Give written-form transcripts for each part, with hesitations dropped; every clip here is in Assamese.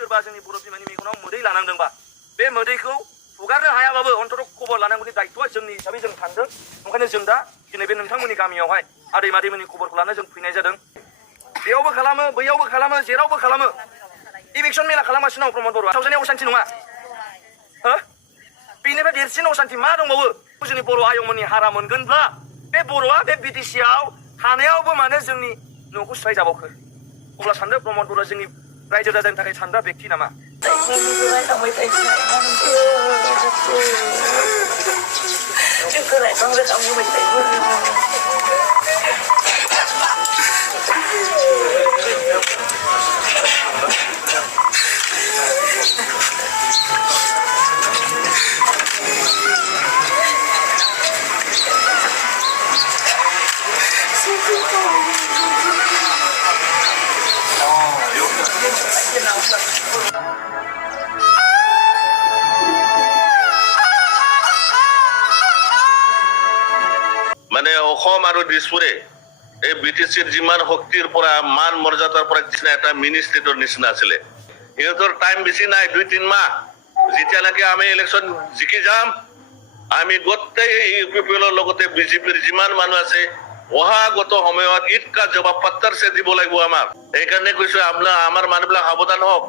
सोरबा जोंनि बर' बिमानि मेगनाव मोदै लानांदोंबा बे मोदैखौ हुगारनो हायाबाबो अन्तत खबर लानांगौनि दायित्वआ जोंनि हिसाबै जों सानदों। ओंखायनो जों दा दिनै बे नोंथांमोननि गामियावहाय आदै मादैमोननि खबरखौ लानो जों फैनाय जादों। बेयावबो खालामो, बैयावबो खालामो, जेरावबो खालामो। इलेक्सन मेला खालामगासिनो दं प्रमद बर'आ। सावजानाया असान्ति नङा। हो? बेनिफ्राय देरसिन असान्ति मा दंबावो? जोंनि बर' आयंमोननि हारा मोनगोनब्ला बे बर'आ बे बिटिसिआव थानायावबो मानो जोंनि न'खौ सिफायजाबावखो? अब्ला सानदो प्रमद बर'आ जोंनि रायजो राजानि थाखाय सानग्रा बेक्ति नामा? মানে অসম আৰু দিছপুৰে এই বিটিচিৰ যিমান শক্তিৰ পৰা মান মৰ্যাদাৰ পৰা এটা মিনি ষ্টেটৰ নিচিনা আছিলে। সিহঁতৰ টাইম বেছি নাই, 2-3 মাহ। যেতিয়ালৈকে আমি ইলেকশ্যন জিকি যাম, আমি গোটেই ইউপিপিএলৰ লগতে বিজেপিৰ যিমান মানুহ আছে অহাগত সময়ত ইটকা জবাব পাত্তাৰছে দিব লাগিব আমাক। সেইকাৰণে কৈছো আমাৰ মানুহবিলাক সাৱধান হওক।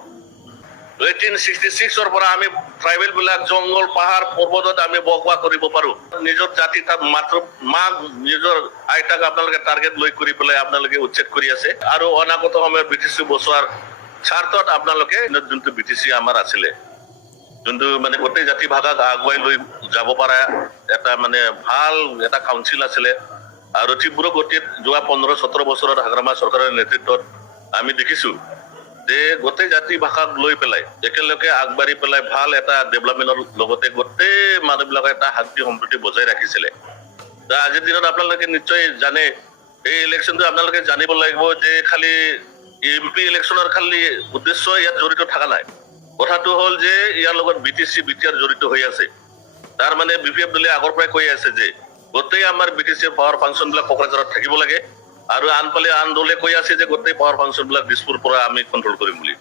1866 পৰা আমি ট্ৰাইবেল বিলাক জংগল পাহাৰ পৰ্বতত আমি বসবাস কৰিব পাৰো। নিজৰ জাতি মাত্ৰ মাক নিজৰ আইতাক আপোনালোকে টাৰ্গেট লৈ কৰি পেলাই আপোনালোকে উচ্ছেদ কৰি আছে। আৰু অনাগত সময়ত বিটিচি বচোৱাৰ স্বাৰ্থত আপোনালোকে যোনটো বিটিচি আমাৰ আছিলে, যোনটো মানে গোটেই জাতি ভাগাক আগুৱাই লৈ যাব পৰা এটা মানে ভাল এটা কাউন্সিল আছিলে। আৰু তীব্ৰ গতিত যোৱা 15-17 বছৰত হাগ্ৰামা চৰকাৰৰ নেতৃত্বত আমি দেখিছো যে গোটেই জাতি ভাষাক লৈ পেলাই একেলগে আগবাঢ়ি পেলাই ভাল এটা ডেভেলপমেণ্টৰ লগতে গোটেই মানুহবিলাকে এটা শান্তি সম্প্ৰীতি বজাই ৰাখিছিলে। আজিৰ দিনত আপোনালোকে নিশ্চয় জানে, এই ইলেকশ্যনটো আপোনালোকে জানিব লাগিব যে খালি MP ইলেকশ্যনৰ খালি উদ্দেশ্য ইয়াত জড়িত থকা নাই। কথাটো হ'ল যে ইয়াৰ লগত BTC BTR জড়িত হৈ আছে। তাৰ মানে BPF দলে আগৰ পৰাই কৈ আছে যে গোটেই আমাৰ BTC পাৱাৰ ফাংচন বিলাক কোকৰাঝাৰত থাকিব লাগে। আৰু আনফালে আন দলে কৈ আছে যে গোটেই পাৱাৰ ফাংচন বিলাক দিছপুৰ পৰা আমি কণ্ট্ৰল কৰিম বুলি।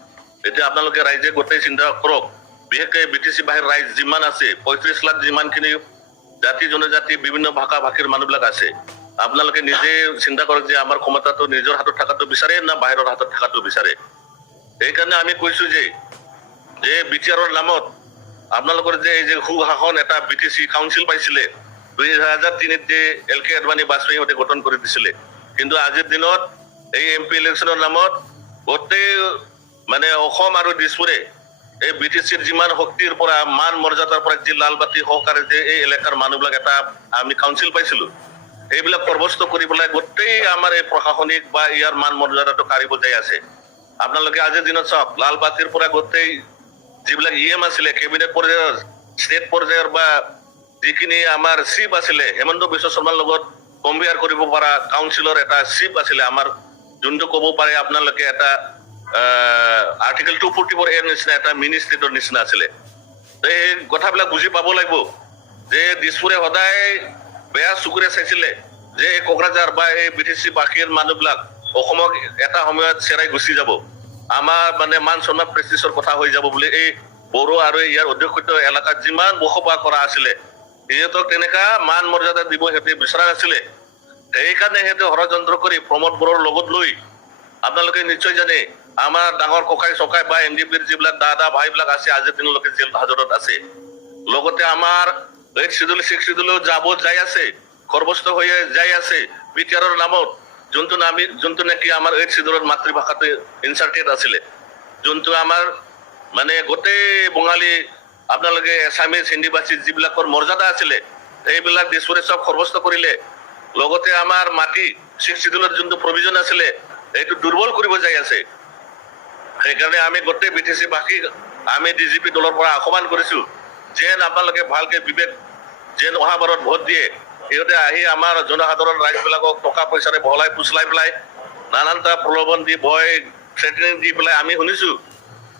এতিয়া আপোনালোকে ৰাইজে গোটেই চিন্তা কৰক, বিশেষকৈ BTC বাহিৰ ৰাইজ যিমান আছে, 35 লাখ যিমানখিনি জাতি জনজাতি বিভিন্ন ভাষা ভাষীৰ মানুহবিলাক আছে, আপোনালোকে নিজে চিন্তা কৰক যে আমাৰ ক্ষমতাটো নিজৰ হাতত থকাটো বিচাৰে না বাহিৰৰ হাতত থকাটো বিচাৰে। সেইকাৰণে আমি কৈছো যে BTRৰ নামত আপোনালোকৰ যে এই যে সুশাসন এটা BTC কাউন্সিল পাইছিলে 2003ত যে LK আদৱানী বাজপেয়ীহঁতে গঠন কৰি দিছিলে। কিন্তু আজিৰ দিনত এই MP ইলেকশ্যনৰ নামত গোটেই মানে অসম আৰু দিছপুৰে এই BTCৰ যিমান শক্তিৰ পৰা মান মৰ্যাদাৰ পৰা যি লাল বাতি সহকাৰে যে এই এলেকাৰ মানুহবিলাক এটা আমি কাউন্সিল পাইছিলো, এইবিলাক প্ৰবস্ত কৰি পেলাই গোটেই আমাৰ এই প্ৰশাসনিক বা ইয়াৰ মান মৰ্যাদাটো কাঢ়িব যাই আছে। আপোনালোকে আজিৰ দিনত চাওক, লাল বাতিৰ পৰা গোটেই যিবিলাক EM আছিলে কেবিনেট পৰ্যায়ৰ, ষ্টেট পৰ্যায়ৰ বা যিখিনি আমাৰ চিফ আছিলে, হেমন্ত বিশ্ব শৰ্মাৰ লগত কম্পেয়াৰ কৰিব পৰা কাউন্সিলৰ এটা চিফ আছিলে আমাৰ, যোনটো ক'ব পাৰে আপোনালোকে এটা আৰ্টিকেল 244 নিচিনা এটা মিনি ষ্টেটৰ নিচিনা আছিলে। এই কথাবিলাক বুজি পাব লাগিব যে দিছপুৰে সদায় বেয়া চকুৰে চাইছিলে যে এই কোকৰাঝাৰ বা এই BTC বাসীৰ মানুহবিলাক অসমক এটা সময়ত চেৰাই গুচি যাব, আমাৰ মানে মান সন্মান প্ৰেষ্টিজৰ কথা হৈ যাব বুলি। এই বড়ো আৰু ইয়াৰ অধ্যুষিত এলেকাত যিমান বসবাস কৰা আছিলে সিহঁতক তেনেকা মান মৰ্যাদা দিব সিহঁতে বিচৰা নাছিলে। সেইকাৰণে সিহঁতে ষড়যন্ত্ৰ কৰি প্ৰমোদ বড়োৰ লগত লৈ, আপোনালোকে নিশ্চয় জানে আমাৰ ডাঙৰ ককাই চকাই বা NDPৰ যিবিলাক দাদা ভাইবিলাক আছে আজিৰ দিনলৈকে জেল হাজতত আছে। লগতে আমাৰ 8 শিডিউল 6 শিডিউলো যাই আছে, সৰ্বস্ত হৈ যাই আছে BTRৰ নামত, যোনটো নেকি আমাৰ 8 শিডিউলত মাতৃভাষাটো ইনচাৰ্টেড আছিলে, যোনটো আমাৰ মানে গোটেই বঙালী আপোনালোকে এছামিজ হিন্দীভাষী যিবিলাকৰ মৰ্যাদা আছিলে সেইবিলাক দিছপুৰে চব সৰ্বস্ত কৰিলে। লগতে আমাৰ মাটি 6 শিডিউলত যোনটো প্ৰভিজন আছিলে এইটো দুৰ্বল কৰিব যাই আছে। সেইকাৰণে আমি গোটেই BTC বাসীক আমি DGP দলৰ পৰা আহ্বান কৰিছো যেন আপোনালোকে ভালকে বিবেক যেন অহাবাৰত ভোট দিয়ে। সিহঁতে আহি আমাৰ জনসাধাৰণ ৰাইজবিলাকক টকা পইচাৰে বহলাই ফুচলাই পেলাই নানানটা প্ৰলোভন দি ভয় থ্ৰেটেনিং দি পেলাই আমি শুনিছো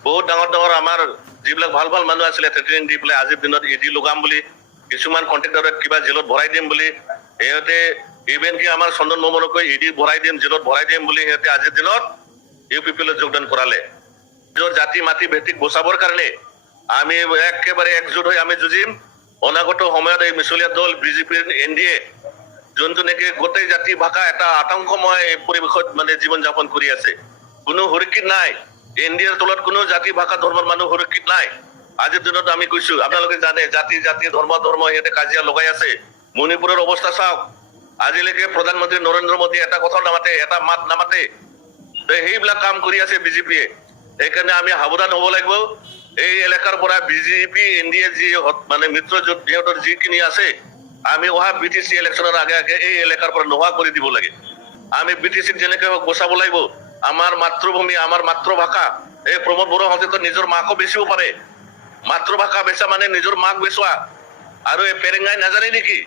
বহুত ডাঙৰ ডাঙৰ আমাৰ যিবিলাক ভাল ভাল মানুহ আছিলে থ্ৰেটেনিং দি পেলাই আজিৰ দিনত ED লগাম বুলি, কিছুমান কণ্ট্ৰেক্টৰক কিবা জেলত ভৰাই দিম বুলি, সিহঁতে ইভেন কি আমাৰ চন্দন মোহনকৈ ED ভৰাই দিম, জেলত ভৰাই দিম বুলি সিহঁতে আজিৰ দিনত UPPলৈ যোগদান কৰালে। নিজৰ জাতি মাটি ভেটিক বচাবৰ কাৰণে আমি একেবাৰে একজোট হৈ আমি যুঁজিম। অনাগত সময়ত এই মিছলীয়া দল বিজেপিৰ NDA যোনটো নেকি গোটেই জাতি ভাষা এটা আতংকময় পৰিৱেশত মানে জীৱন যাপন কৰি আছে, কোনো সুৰক্ষিত নাই। NDAৰ তলত কোনো জাতি ভাষা ধৰ্মৰ মানুহ সুৰক্ষিত নাই। আজিৰ দিনত আমি কৈছো, আপোনালোকে জানে জাতি ধৰ্ম সিহঁতে কাজিয়া লগাই আছে। মণিপুৰৰ অৱস্থা চাওক, আজিলৈকে প্ৰধানমন্ত্ৰী নৰেন্দ্ৰ মোদী এটা কথা নামাতে, এটা মাত নামাতে। সেইবিলাক কাম কৰি আছে বিজেপিয়ে। সেইকাৰণে আমি সাৱধান হ'ব লাগিব। এই এলেকাৰ পৰা বিজেপি NDA যি মানে মিত্ৰজোঁট সিহঁতৰ যিখিনি আছে, আমি অহা BTC ইলেকশ্যনৰ আগে আগে এই এলেকাৰ পৰা নোহোৱা কৰি দিব লাগে। আমি BTCক যেনেকৈ হওক বচাব লাগিব। আমাৰ মাতৃভূমি, আমাৰ মাতৃভাষা। এই প্ৰমোদ বড়োহঁতেতো নিজৰ মাকো বেচিব পাৰে। মাতৃভাষা বেচা মানে নিজৰ মাক বেচোৱা। আৰু এই পেৰেঙ্গাই নাজানে নেকি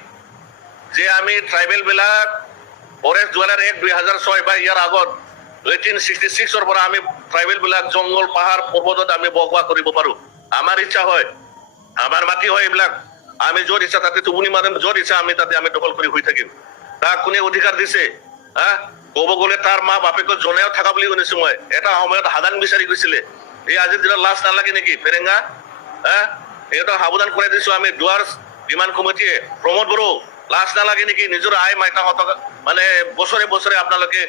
যে আমি ট্ৰাইবেল বিলাক ফৰেষ্ট জোৱালাৰ এক্ট 2006 বা ইয়াৰ আগত 1866 পৰা আমি ট্ৰাইবেল বিলাক জংগল পাহাৰ পৰ্বতত আমি বসবাস কৰিব পাৰো। আমাৰ ইচ্ছা হয়, আমাৰ মাটি হয় এইবিলাক। আমি য'ত ইচ্ছা তাতে টোপনি মাৰিম, য'ত ইচ্ছা আমি তাতে আমি দখল কৰি শুই থাকিম। তাক কোনে অধিকাৰ দিছে? ক'ব গ'লে তাৰ মা বাপেকক জনাইও থকা বুলি শুনিছো মই। এটা সময়ত সাধাৰণ বিচাৰি গৈছিলে। এই আজিৰ দিনত লাজ নালাগে নেকি পেৰেঙ্গা? সিহঁতক সাৱধান কৰাই দিছো আমি। ডুৱাৰ্ছ বিমান কমিটিয়ে, প্ৰমোদ বড়ো, লাজ নালাগে নেকি? নিজৰ আই মাইতাহঁতক মানে বছৰে বছৰে আপোনালোকে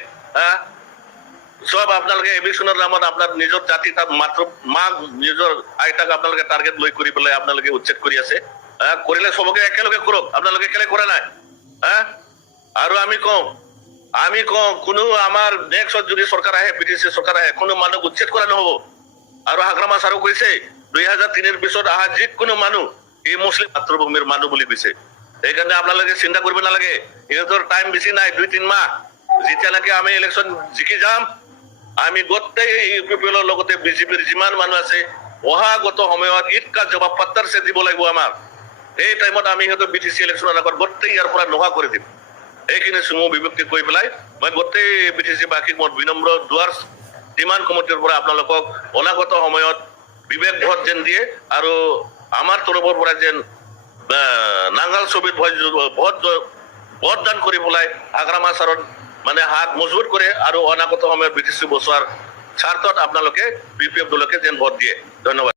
সব আপোনালোকে এভিকশ্যনৰ নামত আপোনাৰ নিজৰ জাতি তাত মাত্ৰ মাক নিজৰ আইতাক আপোনালোকে টাৰ্গেট লৈ কৰি পেলাই আপোনালোকে উচ্ছেদ কৰি আছে। কৰিলে সবকে একেলগে কৰক, আপোনালোকে কেলে কৰা নাই? আৰু আমি কওঁ কোনো আমাৰ নেক্সট যদি চৰকাৰ আহে, BTC চৰকাৰ আহে, কোনো মানুহ উচ্ছেদ কৰা নহব। আৰু হাগ্ৰামা ছাৰো কৈছে 2003 পিছত অহা যিকোনো মানুহ এই মুছলিম মাতৃভূমিৰ মানুহ বুলি কৈছে। সেইকাৰণে আপোনালোকে চিন্তা কৰিব নালাগে। সিহঁতৰ টাইম বেছি নাই, 2-3 মাহ। যেতিয়ালৈকে আমি ইলেকশ্যন জিকি যাম, আমি গোটেই UPPL লগতে বিজেপিৰ যিমান মানুহ আছে অহাগত সময়ত ইটকা জবাব পাত্তাৰছে দিব লাগিব আমাৰ। এই টাইমত আমি সিহঁতৰ BTC ইলেকশ্যনৰ আগত গোটেই ইয়াৰ পৰা নোহোৱা কৰি দিম। এইখিনি চমু বিভক্তি কৰি পেলাই মই গোটেই BTC বাসীক মই বিনম্ৰ ডুৱাৰ্ছ ডিমাণ্ড কমিটিৰ পৰা আপোনালোকক অনাগত সময়ত বিবেক ভোট যেন দিয়ে আৰু আমাৰ তৰফৰ পৰা যেন নাঙাল ছবিত ভোটদান কৰি পেলাই হাগ্ৰামা ছাৰৰ মানে হাত মজবুত কৰে আৰু অনাগত সময়ত BTC বচোৱাৰ স্বাৰ্থত আপোনালোকে BPF দলকে যেন ভোট দিয়ে। ধন্যবাদ।